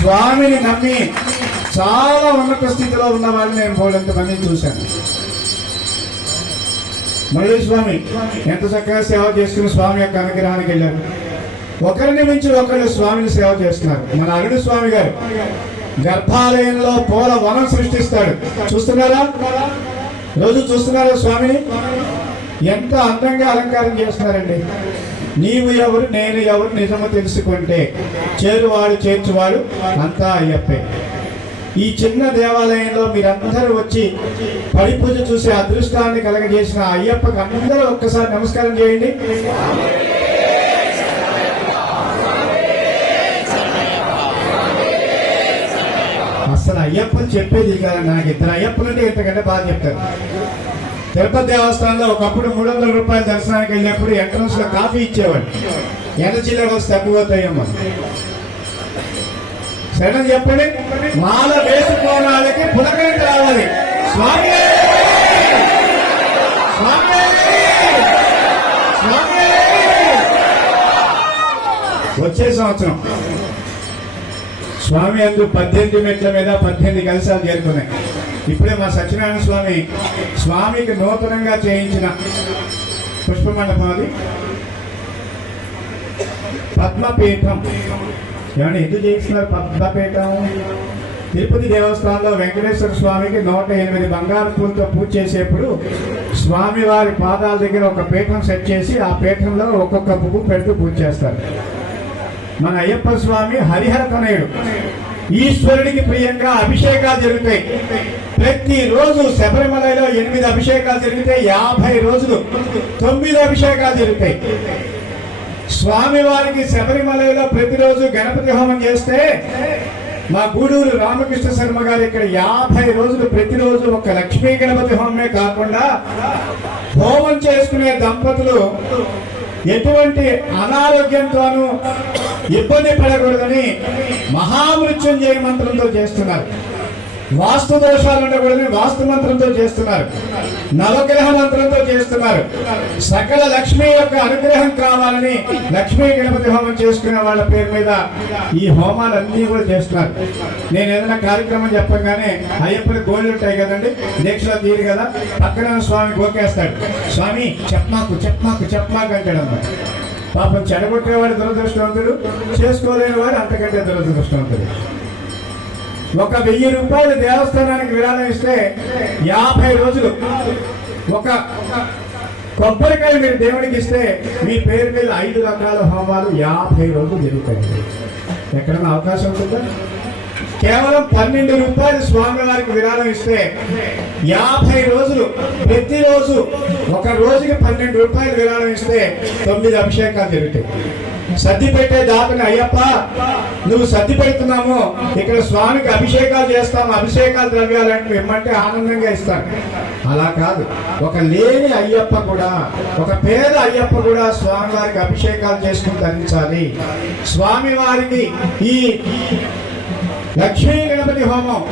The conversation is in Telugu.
స్వామిని నమ్మి చాలా ఉన్నత స్థితిలో ఉన్న వాళ్ళని నేను బోడంత మందిని చూశాను. మళ్ళీ స్వామి ఎంత చక్కగా సేవ చేసుకుని స్వామి యొక్క అనుగ్రహానికి వెళ్ళారు. ఒకరిని మించి ఒకళ్ళు స్వామిని సేవ చేస్తున్నారు. మన అరుడు స్వామి గారు గర్భాలయంలో పూల వనం సృష్టిస్తాడు. చూస్తున్నారా? రోజు చూస్తున్నారా స్వామిని? ఎంత అందంగా అలంకారం చేస్తున్నారండి. నీవు ఎవరు నేను ఎవరు నిజము తెలుసుకుంటే చేరువాడు చేర్చువాడు అంతా అయ్యప్పే. ఈ చిన్న దేవాలయంలో మీరందరూ వచ్చి పరిపూజ చూసే అదృష్టాన్ని కలగజేసిన అయ్యప్పకి అందరూ ఒక్కసారి నమస్కారం చేయండి. అసలు అయ్యప్పని చెప్పేది కదా నాకు ఇద్దరు అయ్యప్పలు అంటే ఇంతకంటే బాగా చెప్తారు. తిరుపతి దేవస్థానంలో ఒకప్పుడు మూడు వందల రూపాయలు దర్శనానికి వెళ్ళినప్పుడు ఎంట్రన్స్లో కాఫీ ఇచ్చేవాడు ఎనర్జీలో వస్తే తగ్గిపోతాయేమో సరే చెప్పండి? మాల వేసుకోవడానికి పులకరించి రావాలి. స్వామి! స్వామి! స్వామి! వచ్చే సంవత్సరం. స్వామి అందు పద్దెనిమిది మెట్ల మీద పద్దెనిమిది కలిసాలు చేరుకున్నాయి. ఇప్పుడే మా సత్యనారాయణ స్వామి స్వామికి నూతనంగా చేయించిన పుష్పమండపం అది పద్మపీఠం. ఏమన్నా ఎందుకు చేస్తున్నారు పద్మపీఠం? తిరుపతి దేవస్థానంలో వెంకటేశ్వర స్వామికి నూట ఎనిమిది బంగారు పూలతో పూజ చేసేప్పుడు స్వామి వారి పాదాల దగ్గర ఒక పీఠం సెట్ చేసి ఆ పీఠంలో ఒక్కొక్క పువ్వు పెడుతూ పూజ చేస్తారు. మన అయ్యప్ప స్వామి హరిహర తనయుడు. ఈశ్వరుడికి ప్రియంగా అభిషేకాలు జరుగుతాయి. ప్రతిరోజు శబరిమలలో ఎనిమిది అభిషేకాలు జరిగితే యాభై రోజులు తొమ్మిది అభిషేకాలు జరుగుతాయి. స్వామివారికి శబరిమలలో ప్రతిరోజు గణపతి హోమం చేస్తే మా గూడూరు రామకృష్ణ శర్మ గారు ఇక్కడ యాభై రోజులు ప్రతిరోజు ఒక లక్ష్మీ గణపతి హోమమే కాకుండా హోమం చేసుకునే దంపతులు ఎటువంటి అనారోగ్యంతోనూ ఇబ్బంది పడకూడదని మహామృత్యుంజయ మంత్రంతో చేస్తున్నారు. వాస్తు దోషాలు ఉండకూడదని వాస్తు మంత్రంతో చేస్తున్నారు. నవగ్రహ మంత్రంతో చేస్తున్నారు. సకల లక్ష్మి యొక్క అనుగ్రహం కావాలని లక్ష్మీ గణపతి హోమం చేసుకునే వాళ్ళ పేరు మీద ఈ హోమాలన్నీ కూడా చేస్తున్నారు. నేను ఏదైనా కార్యక్రమం చెప్పగానే అయ్యప్పని గోళ్ళు ఉంటాయి కదండి దీక్షలో తీరు కదా పక్కన స్వామి గోకేస్తాడు. స్వామి చెప్పమాకు చెప్పమాకు చెప్పమాకు అంటాడు అన్నమాట. పాపం చెడగొట్టేవాడు దురదృష్టవంతుడు చేసుకోలేని వాడు అంతకంటే దురదృష్టవంతుడు. ఒక వెయ్యి రూపాయలు దేవస్థానానికి విరాళం ఇస్తే యాభై రోజులు. ఒక కొబ్బరికాయ మీరు దేవుడికి ఇస్తే మీ పేరు మీద ఐదు రకాల హోమాలు యాభై రోజులు జరుగుతాయి. ఎక్కడైనా అవకాశం ఉంటుందా? కేవలం పన్నెండు రూపాయలు స్వామివారికి విరాళం ఇస్తే యాభై రోజులు ప్రతిరోజు ఒక రోజుకి పన్నెండు రూపాయలు విరాళం ఇస్తే తొమ్మిది అభిషేకాలు జరుగుతాయి. సర్ది పెట్టే దాతని అయ్యప్ప నువ్వు సర్ది పెడుతున్నాము ఇక్కడ స్వామికి అభిషేకాలు చేస్తాము అభిషేకాలు ద్రవ్యాలంటే ఇమ్మంటే ఆనందంగా ఇస్తాను అలా కాదు. ఒక లేని అయ్యప్ప కూడా ఒక పేద అయ్యప్ప కూడా స్వామివారికి అభిషేకాలు చేసుకుని ధరించాలి. స్వామి వారికి ఈ లక్ష్మీ గణపతి హోమం.